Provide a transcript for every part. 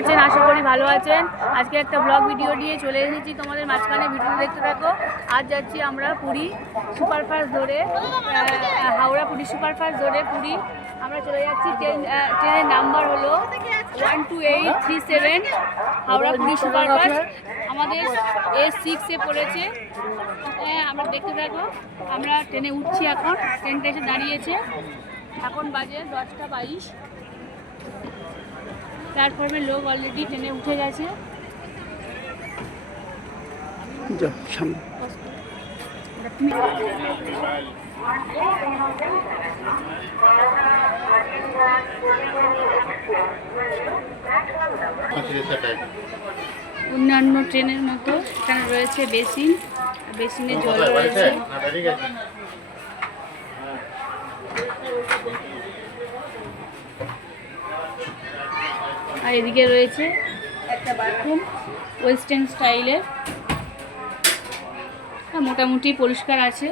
আছেন, আশা করি ভালো আছেন। আজকে একটা ব্লগ ভিডিও নিয়ে চলে এসেছি তোমাদের মাঝখানে, ভিডিও দেখতে থাকো। আজ যাচ্ছি আমরা পুরী সুপারফাস্ট ধরে, হাওড়া পুরী সুপারফাস্ট ধরে পুরী আমরা চলে যাচ্ছি। ট্রেনের নাম্বার হলো 12837 হাওড়া পুরী সুপারফাস্ট। আমাদের A6-এ পড়েছে। আমরা দেখতে থাকো। আমরা ট্রেনে উঠছি এখন, ট্রেনটা এসে দাঁড়িয়েছে। এখন বাজে 10টা 22। প্ল্যাটফর্মের লোক অলরেডি ট্রেনে উঠে গেছে। অন্যান্য ট্রেনের মতো এখানে রয়েছে বেসিন, বেসিনে জল রয়েছে। আর এদিকে রয়েছে একটা বাথরুম ওয়েস্টার্ন স্টাইলের, মোটামুটি পরিষ্কার আছে।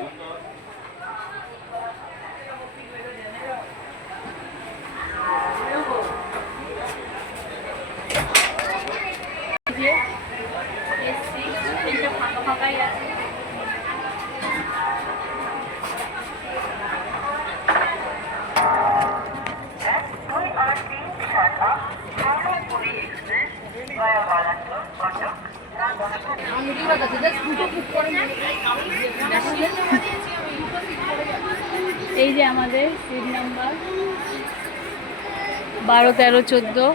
ফাঁকাই আছে। এই যে আমাদের সিট নাম্বার 12, 13, 14।